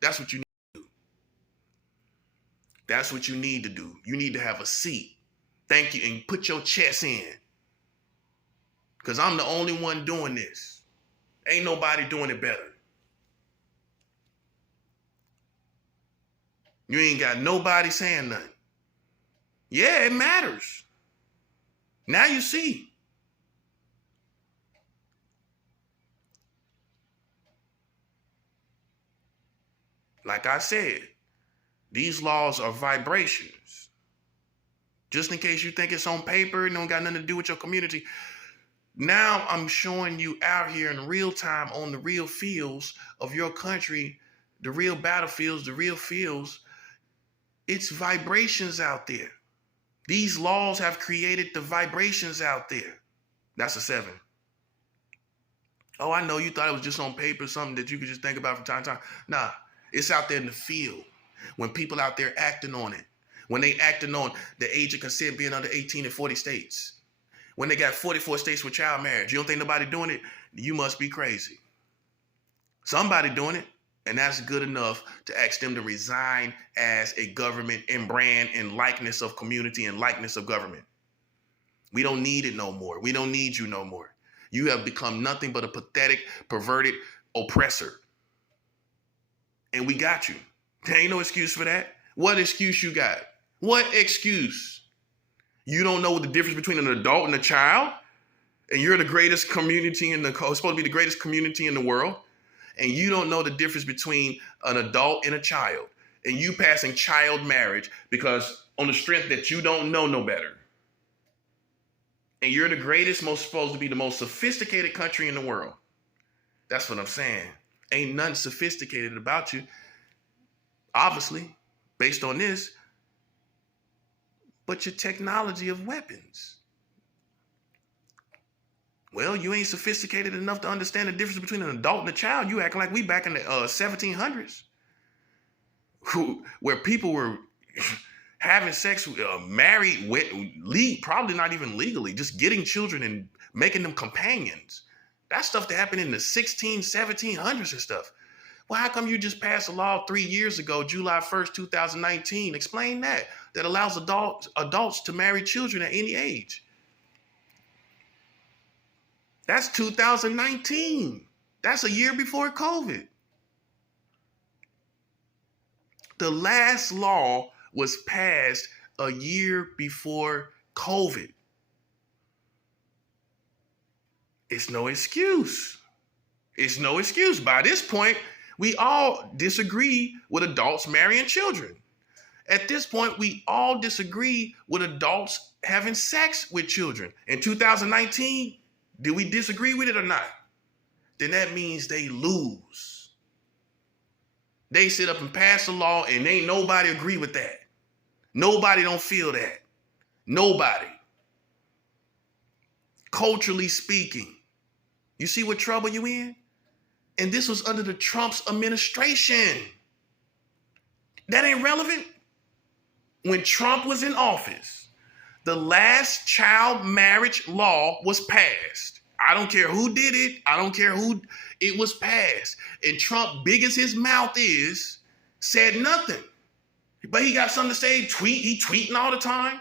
That's what you need to do. That's what you need to do. You need to have a seat. Thank you, and put your chest in. Because I'm the only one doing this. Ain't nobody doing it better. You ain't got nobody saying nothing. Yeah, it matters. Now you see. Like I said, these laws are vibrations. Just in case you think it's on paper and don't got nothing to do with your community. Now I'm showing you out here in real time on the real fields of your country, the real battlefields, the real fields. It's vibrations out there. These laws have created the vibrations out there. That's a 7. Oh, I know you thought it was just on paper, something that you could just think about from time to time. Nah, it's out there in the field. When people out there acting on it. When they acting on the age of consent being under 18 in 40 states. When they got 44 states with child marriage. You don't think nobody doing it? You must be crazy. Somebody doing it. And that's good enough to ask them to resign as a government and brand and likeness of community and likeness of government. We don't need it no more. We don't need you no more. You have become nothing but a pathetic, perverted oppressor. And we got you. There ain't no excuse for that. What excuse you got? What excuse? You don't know the difference between an adult and a child? And you're the greatest community supposed to be the greatest community in the world? And you don't know the difference between an adult and a child. And you passing child marriage because on the strength that you don't know no better. And you're the greatest, supposed to be the most sophisticated country in the world. That's what I'm saying. Ain't nothing sophisticated about you. Obviously, based on this, but your technology of weapons. Well, you ain't sophisticated enough to understand the difference between an adult and a child. You acting like we back in the 1700s, where people were having sex, married, probably not even legally, just getting children and making them companions. That's stuff that happened in the 1700s and stuff. Well, how come you just passed a law 3 years ago, July 1st, 2019? Explain that allows adults to marry children at any age. That's 2019. That's a year before COVID. The last law was passed a year before COVID. It's no excuse. It's no excuse. By this point, we all disagree with adults marrying children. At this point, we all disagree with adults having sex with children. In 2019, did we disagree with it or not? Then that means they lose. They sit up and pass a law and ain't nobody agree with that. Nobody don't feel that. Nobody. Culturally speaking. You see what trouble you in? And this was under the Trump's administration. That ain't relevant. When Trump was in office, the last child marriage law was passed. I don't care who did it. I don't care who, it was passed. And Trump, big as his mouth is, said nothing. But he got something to say. He tweeting all the time.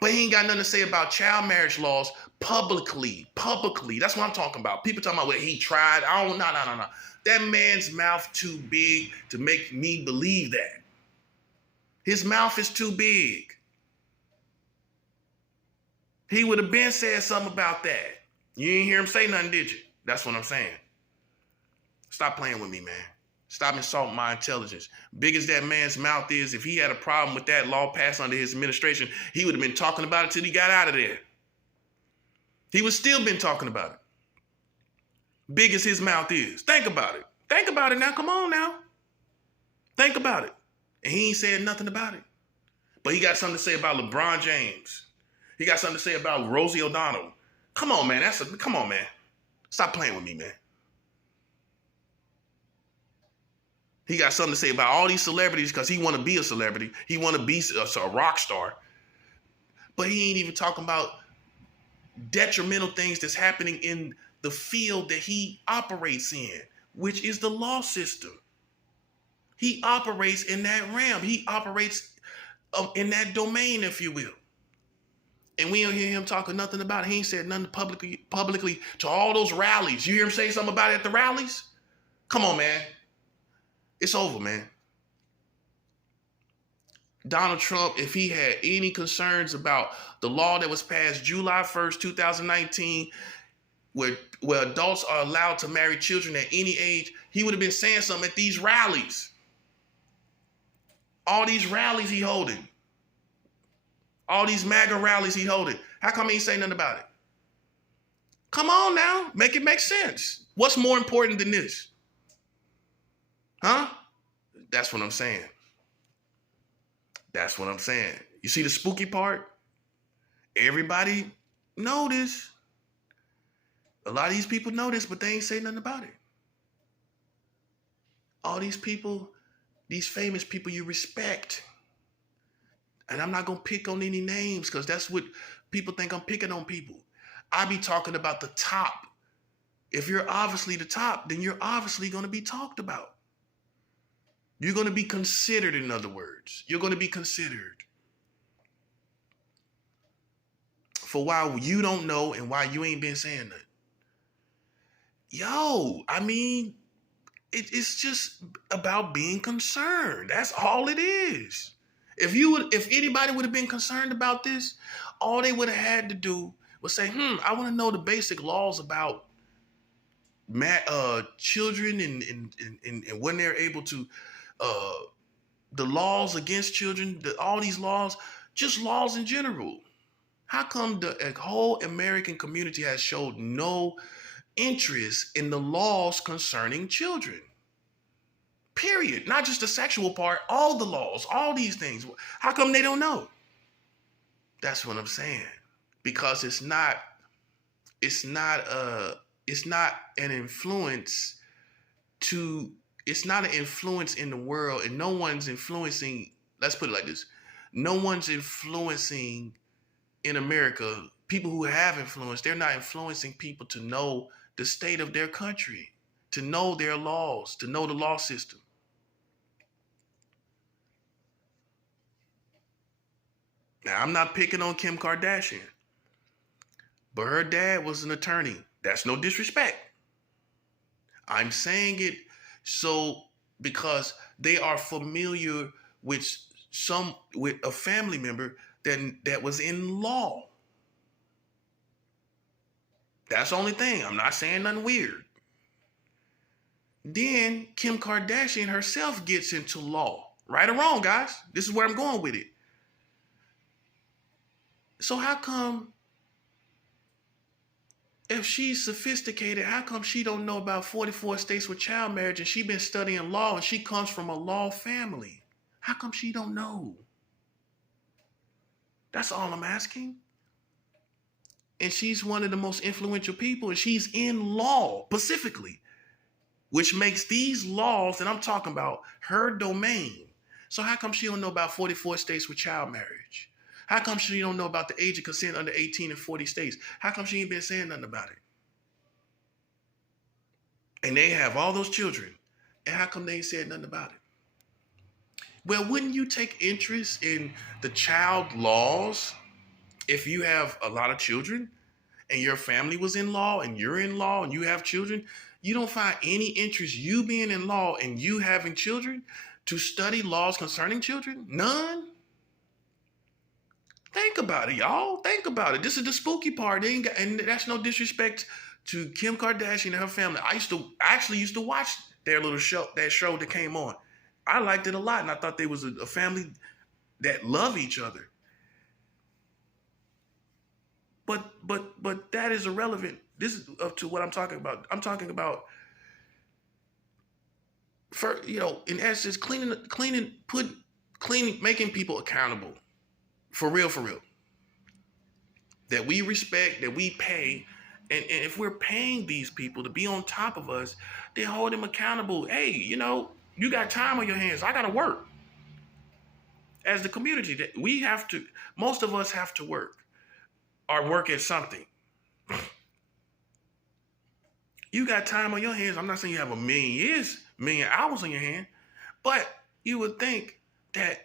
But he ain't got nothing to say about child marriage laws publicly. That's what I'm talking about. People talking about what he tried. No. That man's mouth too big to make me believe that. His mouth is too big. He would have been said something about that. You didn't hear him say nothing, did you? That's what I'm saying. Stop playing with me, man. Stop insulting my intelligence. Big as that man's mouth is, if he had a problem with that law passed under his administration, he would have been talking about it till he got out of there. He would still been talking about it. Big as his mouth is. Think about it. Think about it now. Come on now. Think about it. And he ain't said nothing about it. But he got something to say about LeBron James. He got something to say about Rosie O'Donnell. Come on, man. Come on, man. Stop playing with me, man. He got something to say about all these celebrities because he want to be a celebrity. He want to be a rock star. But he ain't even talking about detrimental things that's happening in the field that he operates in, which is the law system. He operates in that realm. He operates in that domain, if you will. And we don't hear him talking nothing about it. He ain't said nothing publicly to all those rallies. You hear him say something about it at the rallies? Come on, man. It's over, man. Donald Trump, if he had any concerns about the law that was passed July 1st, 2019, where adults are allowed to marry children at any age, he would have been saying something at these rallies. All these rallies he holding. All these MAGA rallies he holding. How come he ain't saying nothing about it? Come on now. Make it make sense. What's more important than this? Huh? That's what I'm saying. That's what I'm saying. You see the spooky part? Everybody know this. A lot of these people know this, but they ain't say nothing about it. All these people, these famous people you respect. And I'm not going to pick on any names because that's what people think I'm picking on people. I be talking about the top. If you're obviously the top, then you're obviously going to be talked about. You're going to be considered, in other words. You're going to be considered. For why you don't know and why you ain't been saying nothing. Yo, I mean, it's just about being concerned. That's all it is. If anybody would have been concerned about this, all they would have had to do was say, I want to know the basic laws about children and when they're able to, the laws against children, all these laws, just laws in general. How come the whole American community has showed no interest in the laws concerning children? Period. Not just the sexual part, all the laws, all these things. How come they don't know? That's what I'm saying. Because it's not an influence in the world, and no one's influencing, let's put it like this. No one's influencing in America, people who have influence, they're not influencing people to know the state of their country, to know their laws, to know the law system. Now, I'm not picking on Kim Kardashian, but her dad was an attorney. That's no disrespect. I'm saying it because they are familiar with a family member that was in law. That's the only thing. I'm not saying nothing weird. Then Kim Kardashian herself gets into law. Right or wrong, guys? This is where I'm going with it. So how come, if she's sophisticated, how come she don't know about 44 states with child marriage and she been studying law and she comes from a law family? How come she don't know? That's all I'm asking. And she's one of the most influential people, and she's in law specifically, which makes these laws that I'm talking about her domain. So how come she don't know about 44 states with child marriage? How come she don't know about the age of consent under 18 in 40 states? How come she ain't been saying nothing about it? And they have all those children. And how come they ain't said nothing about it? Well, wouldn't you take interest in the child laws if you have a lot of children and your family was in law and you're in law and you have children? You don't find any interest, you being in law and you having children, to study laws concerning children? None? Think about it, y'all. Think about it. This is the spooky part. And that's no disrespect to Kim Kardashian and her family. I actually used to watch their little show, that show that came on. I liked it a lot, and I thought they was a family that love each other. But that is irrelevant. This is up to what I'm talking about. I'm talking about, in essence, making people accountable. For real. That we respect, that we pay. And if we're paying these people to be on top of us, then hold them accountable. Hey, you got time on your hands. I got to work. As the community, that most of us have to work or work at something. You got time on your hands. I'm not saying you have a million hours on your hand, But you would think that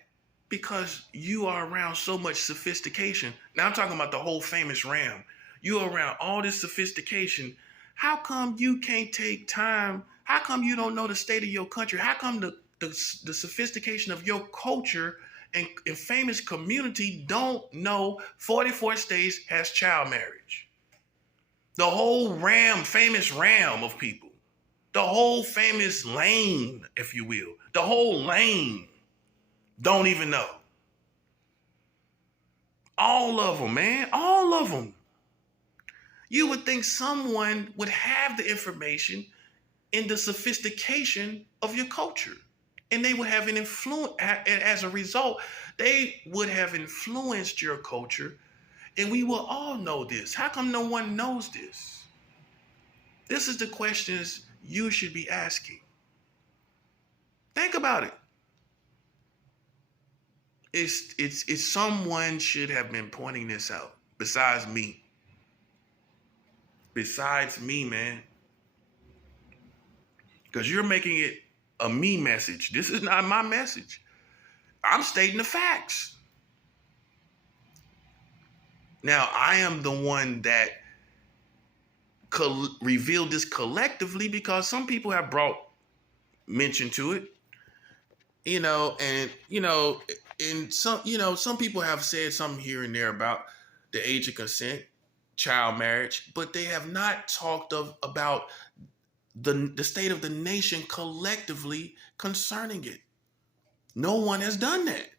because you are around so much sophistication, now I'm talking about the whole famous Ram, you're around all this sophistication, how come you can't take time? How come you don't know the state of your country? How come the sophistication of your culture and famous community don't know 44 states has child marriage? The whole famous Ram of people, the whole famous lane, if you will, the whole lane don't even know. All of them, man, all of them. You would think someone would have the information in the sophistication of your culture. And they would have an influence, as a result, they would have influenced your culture. And we will all know this. How come no one knows this? This is the questions you should be asking. Think about it. It's someone should have been pointing this out besides me. Besides me, man. Because you're making it a me message. This is not my message. I'm stating the facts. Now, I am the one that revealed this collectively because some people have brought mention to it. And some people have said something here and there about the age of consent, child marriage, but they have not talked about the state of the nation collectively concerning it. No one has done that.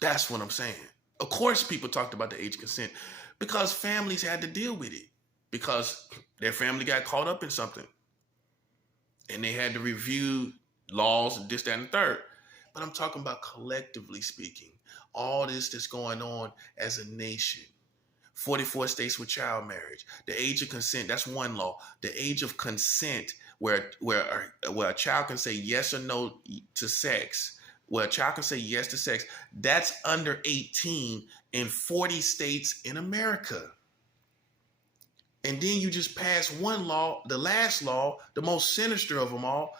That's what I'm saying. Of course, people talked about the age of consent because families had to deal with it because their family got caught up in something and they had to review laws and this, that, and the third. But I'm talking about collectively speaking, all this that's going on as a nation. 44 states with child marriage. The age of consent, that's one law. The age of consent where a child can say yes or no to sex, where a child can say yes to sex, that's under 18 in 40 states in America. And then you just pass one law, the last law, the most sinister of them all,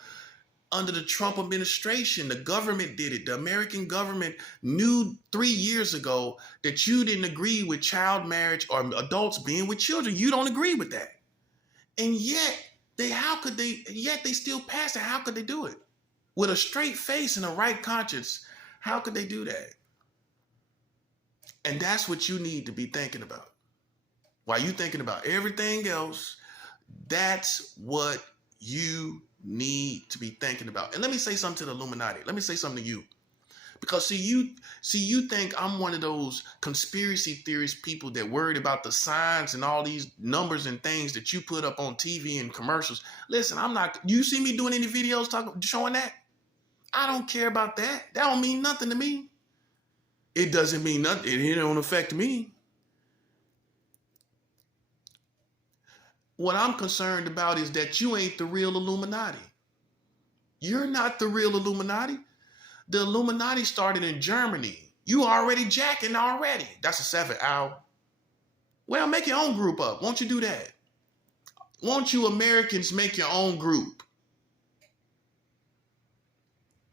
under the Trump administration. The government did it. The American government knew 3 years ago that you didn't agree with child marriage or adults being with children. You don't agree with that. And yet they still passed it. How could they do it? With a straight face and a right conscience, how could they do that? And that's what you need to be thinking about. While you're thinking about everything else, that's what you need to be thinking about. And let me say something to the Illuminati. Let me say something to you. Because you think I'm one of those conspiracy theorist people that worried about the signs and all these numbers and things that you put up on TV and commercials. Listen, I'm not. You see me doing any videos showing that? I don't care about that. That don't mean nothing to me. It doesn't mean nothing. It don't affect me. What I'm concerned about is that you ain't the real Illuminati. You're not the real Illuminati. The Illuminati started in Germany. You already jacking already. That's a 7 hour. Well, make your own group up. Won't you do that? Won't you Americans make your own group?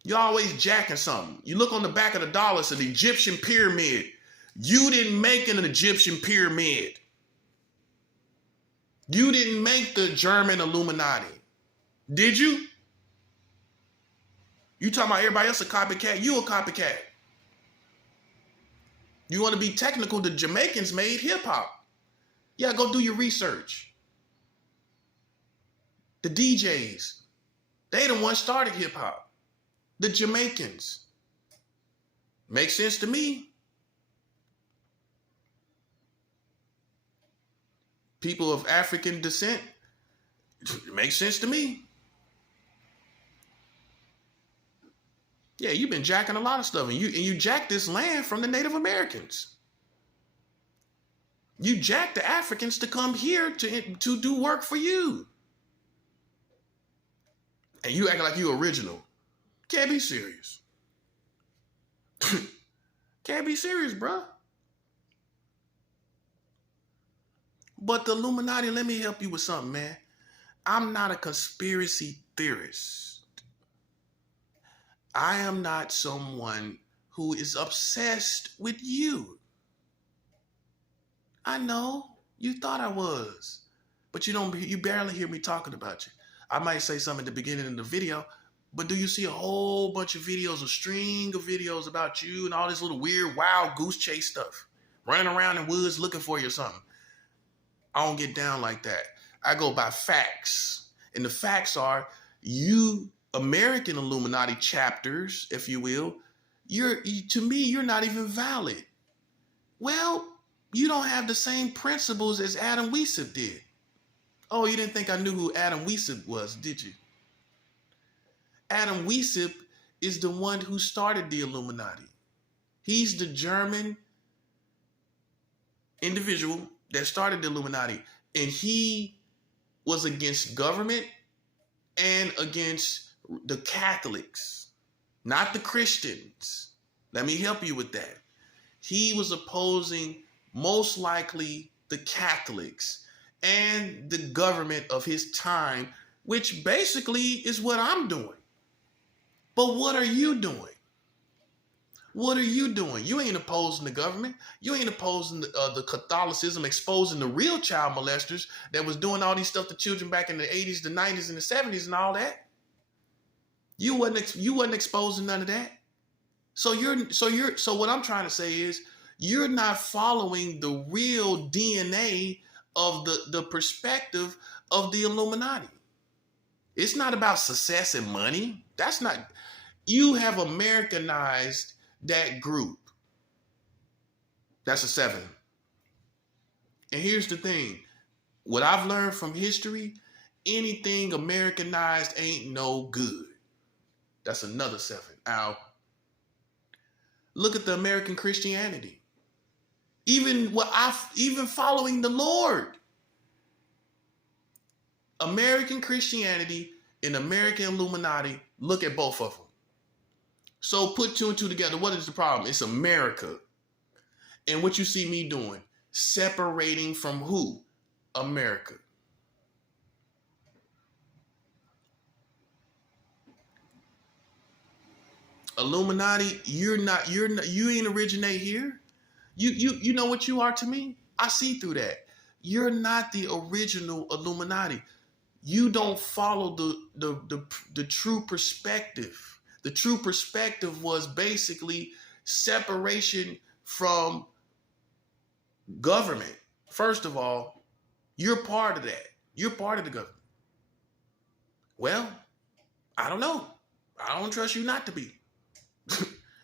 You're always jacking something. You look on the back of the dollar, it's an Egyptian pyramid. You didn't make an Egyptian pyramid. You didn't make the German Illuminati. Did you? You talking about everybody else a copycat? You a copycat. You want to be technical? The Jamaicans made hip hop. Yeah, go do your research. The DJs, they the ones started hip hop. The Jamaicans. Makes sense to me. People of African descent, it makes sense to me. Yeah, you've been jacking a lot of stuff, and you jacked this land from the Native Americans. You jacked the Africans to come here to do work for you. And you acting like you original. Can't be serious. Can't be serious, bro. But the Illuminati, let me help you with something, man. I'm not a conspiracy theorist. I am not someone who is obsessed with you. I know you thought I was, but you barely hear me talking about you. I might say something at the beginning of the video, but do you see a whole bunch of videos, a string of videos about you and all this little weird, wild goose chase stuff, running around in woods looking for you or something? I don't get down like that. I go by facts. And the facts are, you American Illuminati chapters, if you will, to me, you're not even valid. Well, you don't have the same principles as Adam Weishaupt did. Oh, you didn't think I knew who Adam Weishaupt was, did you? Adam Weishaupt is the one who started the Illuminati. He's the German individual that started the Illuminati, and he was against government and against the Catholics, not the Christians. Let me help you with that. He was opposing most likely the Catholics and the government of his time, which basically is what I'm doing. But what are you doing? What are you doing? You ain't opposing the government. You ain't opposing the Catholicism, exposing the real child molesters that was doing all these stuff to children back in the 80s, the 90s, and the 70s and all that. You wasn't exposing none of that. So what I'm trying to say is, you're not following the real DNA of the perspective of the Illuminati. It's not about success and money. That's not, you have Americanized that group. That's a 7. And here's the thing. What I've learned from history, anything Americanized ain't no good. That's another 7. Now, look at the American Christianity. Even following the Lord. American Christianity and American Illuminati, look at both of them. So put 2 and 2 together. What is the problem? It's America. And what you see me doing, separating from who? America. Illuminati, you ain't originate here. You know what you are to me? I see through that. You're not the original Illuminati. You don't follow the true perspective. The true perspective was basically separation from government. First of all, you're part of that. You're part of the government. Well, I don't know. I don't trust you not to be.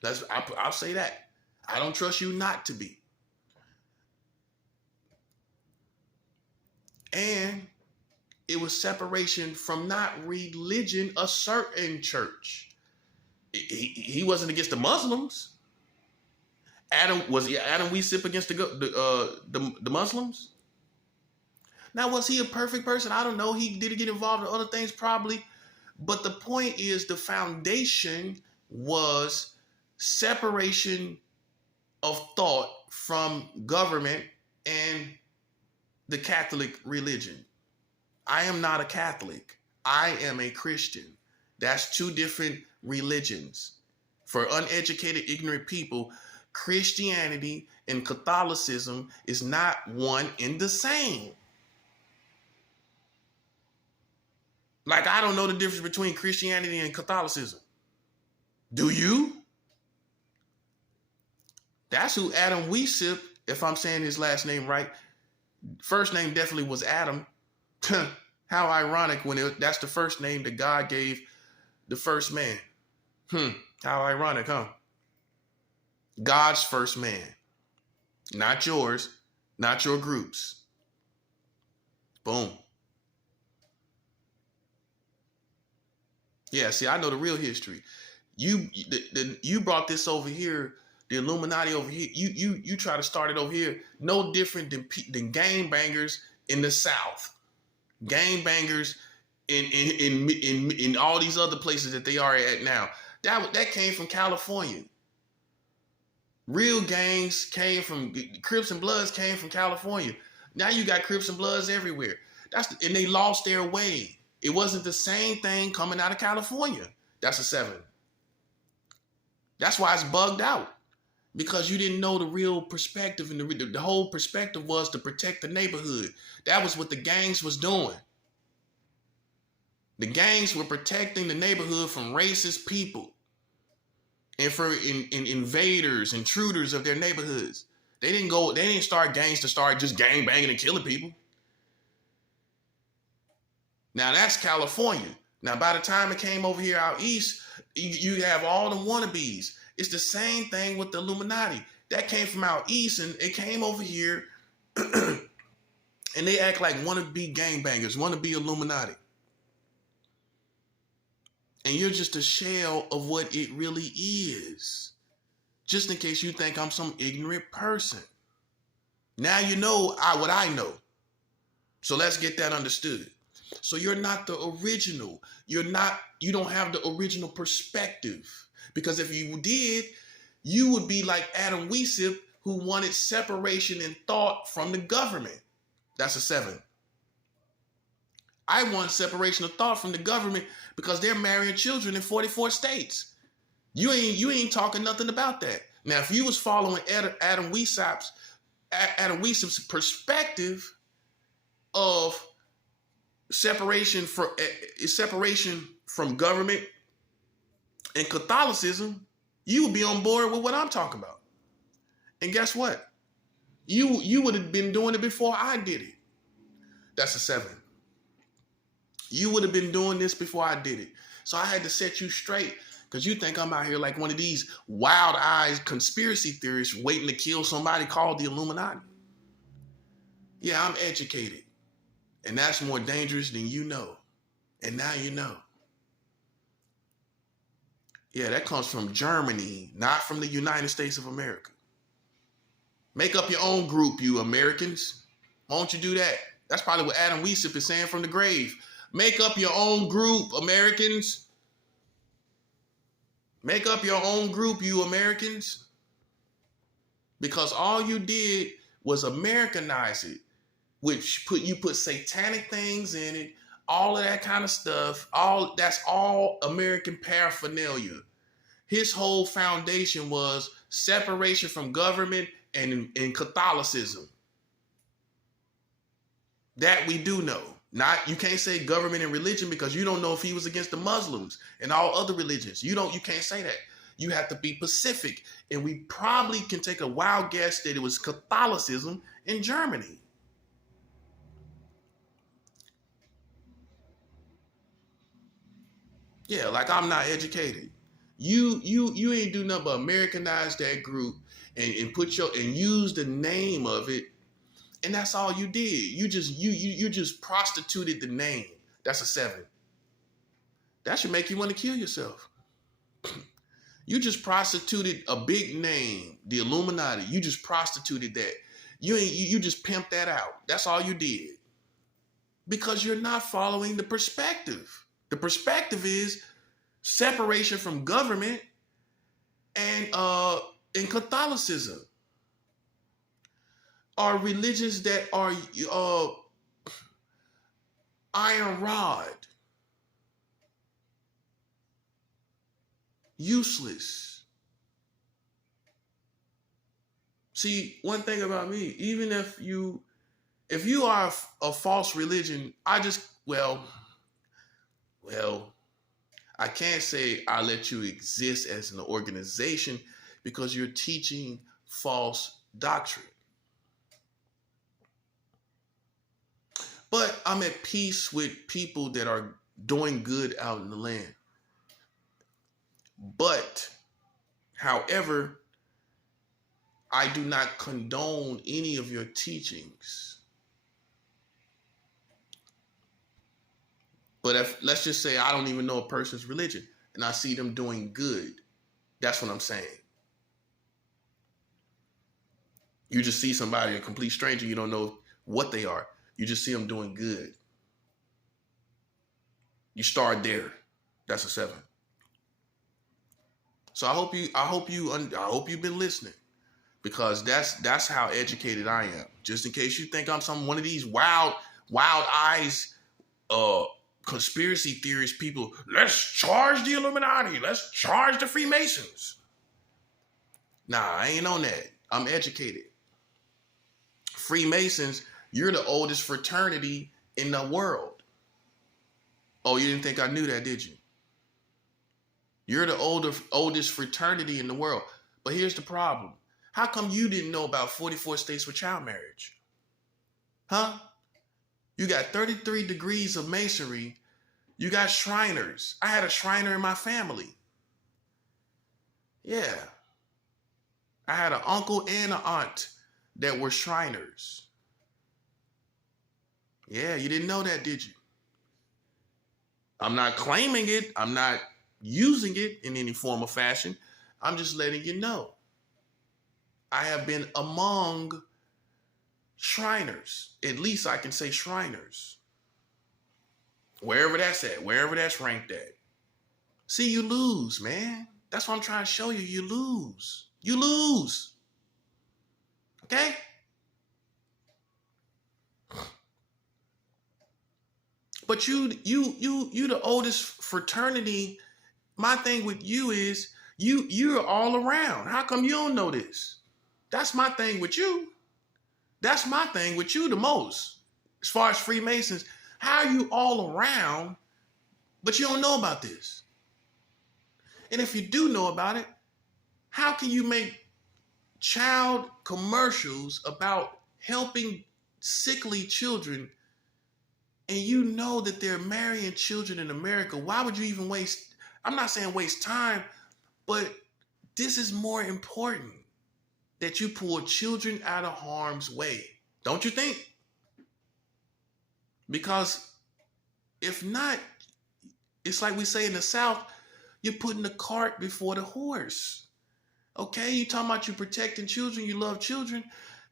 I'll say that. I don't trust you not to be. And it was separation from not religion, a certain church. He wasn't against the Muslims. Adam Weishaupt against the Muslims? Now, was he a perfect person? I don't know. He did get involved in other things, probably. But the point is, the foundation was separation of thought from government and the Catholic religion. I am not a Catholic. I am a Christian. That's 2 different religions. For uneducated, ignorant people, Christianity and Catholicism is not one and the same. Like, I don't know the difference between Christianity and Catholicism. Do you? That's who Adam Weishaupt, if I'm saying his last name right, first name definitely was Adam. How ironic when that's the first name that God gave the first man. How ironic, huh? God's first man. Not yours, not your groups. Boom. Yeah, see, I know the real history. You brought this over here, the Illuminati over here. You try to start it over here. No different than gangbangers in the South. Gangbangers in all these other places that they are at now. That came from California. Real gangs came from Crips and Bloods came from California. Now you got Crips and Bloods everywhere. And they lost their way. It wasn't the same thing coming out of California. That's a 7. That's why it's bugged out. Because you didn't know the real perspective, and the whole perspective was to protect the neighborhood. That was what the gangs was doing. The gangs were protecting the neighborhood from racist people and for invaders, intruders of their neighborhoods. They didn't start gangs to start just gang banging and killing people. Now that's California. Now by the time it came over here out east, you have all the wannabes. It's the same thing with the Illuminati. That came from out east and it came over here and they act like wannabe gangbangers, wannabe Illuminati. And you're just a shell of what it really is. Just in case you think I'm some ignorant person. Now you know what I know. So let's get that understood. So you're not the original. You don't have the original perspective. Because if you did, you would be like Adam Weishaupt, who wanted separation in thought from the government. That's a 7. I want separation of thought from the government because they're marrying children in 44 states. You ain't talking nothing about that. Now, if you was following Adam Weishaupt's perspective of separation from government and Catholicism, you would be on board with what I'm talking about. And guess what? You would have been doing it before I did it. That's a 7. You would have been doing this before I did it. So I had to set you straight because you think I'm out here like one of these wild-eyed conspiracy theorists waiting to kill somebody called the Illuminati. Yeah, I'm educated. And that's more dangerous than you know. And now you know. Yeah, that comes from Germany, not from the United States of America. Make up your own group, you Americans. Why don't you do that? That's probably what Adam Weishaupt is saying from the grave. Make up your own group, Americans. Make up your own group, you Americans. Because all you did was Americanize it, which you put satanic things in it, all of that kind of stuff. That's all American paraphernalia. His whole foundation was separation from government and Catholicism. That we do know. You can't say government and religion because you don't know if he was against the Muslims and all other religions. You can't say that. You have to be Pacific. And we probably can take a wild guess that it was Catholicism in Germany. Yeah, like I'm not educated. You ain't do nothing but Americanize that group and put and use the name of it. And that's all you did. You just prostituted the name. That's a 7. That should make you want to kill yourself. You just prostituted a big name, the Illuminati. You just prostituted that. You just pimped that out. That's all you did. Because you're not following the perspective. The perspective is separation from government and Catholicism. Are religions that are iron rod, useless. See, one thing about me, even if you are a false religion, I can't say I let you exist as an organization because you're teaching false doctrine. But I'm at peace with people that are doing good out in the land. But, however, I do not condone any of your teachings. But let's just say I don't even know a person's religion and I see them doing good. That's what I'm saying. You just see somebody, a complete stranger, you don't know what they are. You just see them doing good. You start there. That's a 7. So I hope you've been listening because that's how educated I am. Just in case you think I'm one of these wild wild eyes, conspiracy theorist people. Let's charge the Illuminati. Let's charge the Freemasons. Nah, I ain't on that. I'm educated. Freemasons, you're the oldest fraternity in the world. Oh, you didn't think I knew that, did you? You're the oldest fraternity in the world. But here's the problem. How come you didn't know about 44 states with child marriage? Huh? You got 33 degrees of masonry. You got Shriners. I had a Shriner in my family. Yeah. I had an uncle and an aunt that were Shriners. Yeah, you didn't know that, did you? I'm not claiming it. I'm not using it in any form or fashion. I'm just letting you know. I have been among Shriners. At least I can say Shriners. Wherever that's at, wherever that's ranked at. See, you lose, man. That's what I'm trying to show you. You lose. You lose. Okay? But you the oldest fraternity. My thing with you is you're all around. How come you don't know this? That's my thing with you. That's my thing with you the most. As far as Freemasons, how are you all around, but you don't know about this? And if you do know about it, how can you make child commercials about helping sickly children and you know that they're marrying children in America? Why would you even waste, I'm not saying waste time, but this is more important that you pull children out of harm's way. Don't you think? Because if not, it's like we say in the South, you're putting the cart before the horse. Okay, you talking about you protecting children, you love children,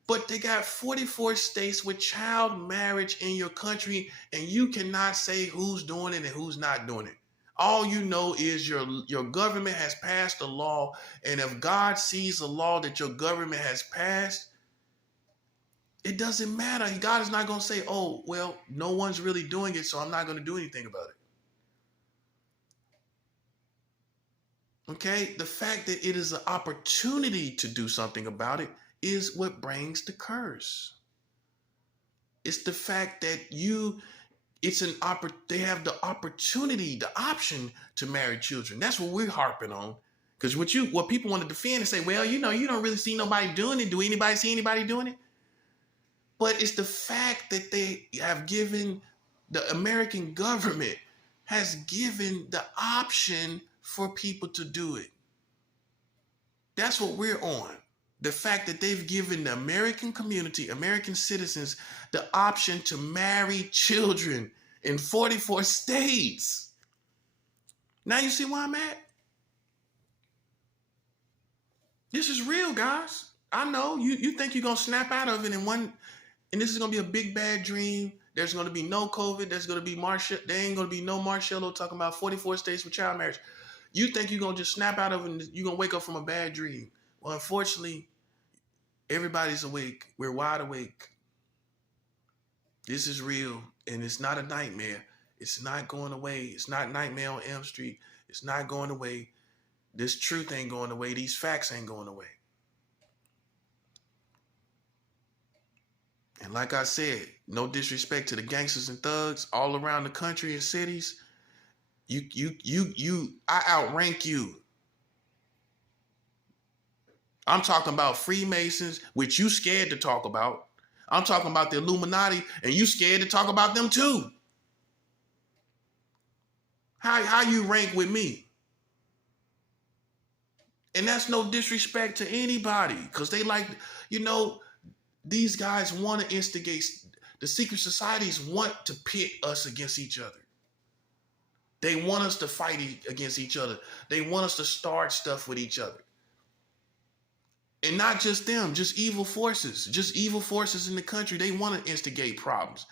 but they got 44 states with child marriage in your country, and you cannot say who's doing it and who's not doing it. All you know is your government has passed a law, and if God sees a law that your government has passed, it doesn't matter. God is not going to say, oh, well, no one's really doing it, so I'm not going to do anything about it. Okay? The fact that it is an opportunity to do something about it is what brings the curse. It's the fact that they have the opportunity, the option to marry children. That's what we're harping on. Because what people want to defend and say, well, you don't really see nobody doing it. Do anybody see anybody doing it? But it's the fact that they have given, the American government has given the option for people to do it. That's what we're on. The fact that they've given the American community, American citizens, the option to marry children in 44 states. Now you see where I'm at? This is real, guys. I know you think you're going to snap out of it and this is going to be a big bad dream. There's going to be no COVID. There's going to be there ain't going to be no Marcello talking about 44 states with child marriage. You think you're going to just snap out of it and you're going to wake up from a bad dream. Well, unfortunately, everybody's awake. We're wide awake. This is real, and it's not a nightmare. It's not going away. It's not Nightmare on Elm Street. It's not going away. This truth ain't going away. These facts ain't going away. And like I said, no disrespect to the gangsters and thugs all around the country and cities. I outrank you. I'm talking about Freemasons, which you scared to talk about. I'm talking about the Illuminati, and you scared to talk about them too. How you rank with me? And that's no disrespect to anybody, because they these guys want to instigate, the secret societies want to pit us against each other. They want us to fight against each other. They want us to start stuff with each other. And not just them, just evil forces in the country. They want to instigate problems.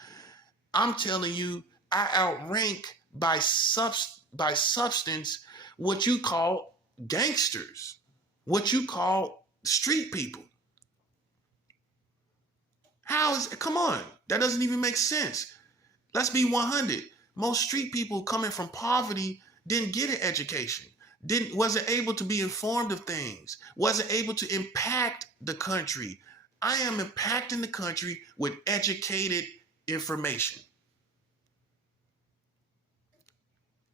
I'm telling you, I outrank by substance what you call gangsters, what you call street people. Come on, that doesn't even make sense. Let's be 100. Most street people coming from poverty didn't get an education, wasn't able to be informed of things, wasn't able to impact the country. I am impacting the country with educated information.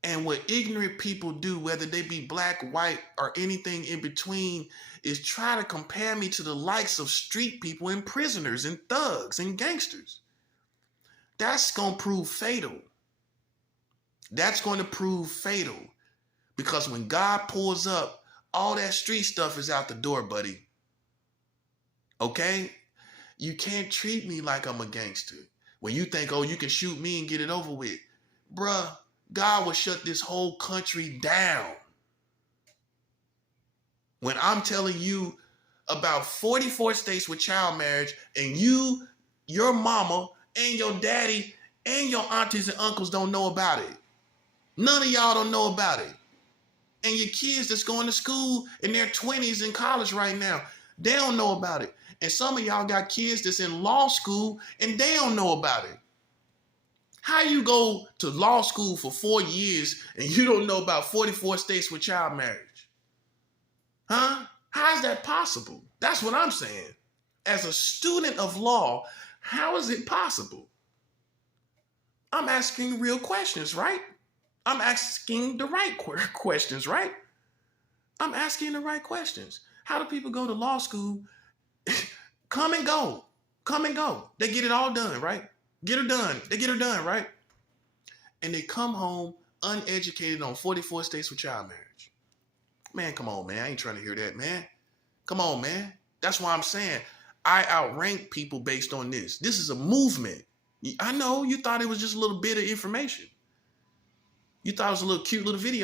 And what ignorant people do, whether they be black, white, or anything in between, is try to compare me to the likes of street people and prisoners and thugs and gangsters. That's going to prove fatal. That's going to prove fatal. Because when God pulls up, all that street stuff is out the door, buddy. Okay? You can't treat me like I'm a gangster. When you think, oh, you can shoot me and get it over with. Bruh, God will shut this whole country down. When I'm telling you about 44 states with child marriage, and you, your mama, and your daddy, and your aunties and uncles don't know about it. None of y'all don't know about it. And your kids that's going to school in their 20s in college right now, they don't know about it. And some of y'all got kids that's in law school and they don't know about it. How you go to law school for 4 years and you don't know about 44 states with child marriage? Huh? How is that possible? That's what I'm saying. As a student of law, how is it possible? I'm asking real questions, right? I'm asking the right questions, right? I'm asking the right questions. How do people go to law school? Come and go. Come and go. They get it all done, right? Get her done. They get her done, right? And they come home uneducated on 44 states with child marriage. Man, come on, man. I ain't trying to hear that, man. Come on, man. That's why I'm saying I outrank people based on this. This is a movement. I know you thought it was just a little bit of information. You thought it was a little cute little video.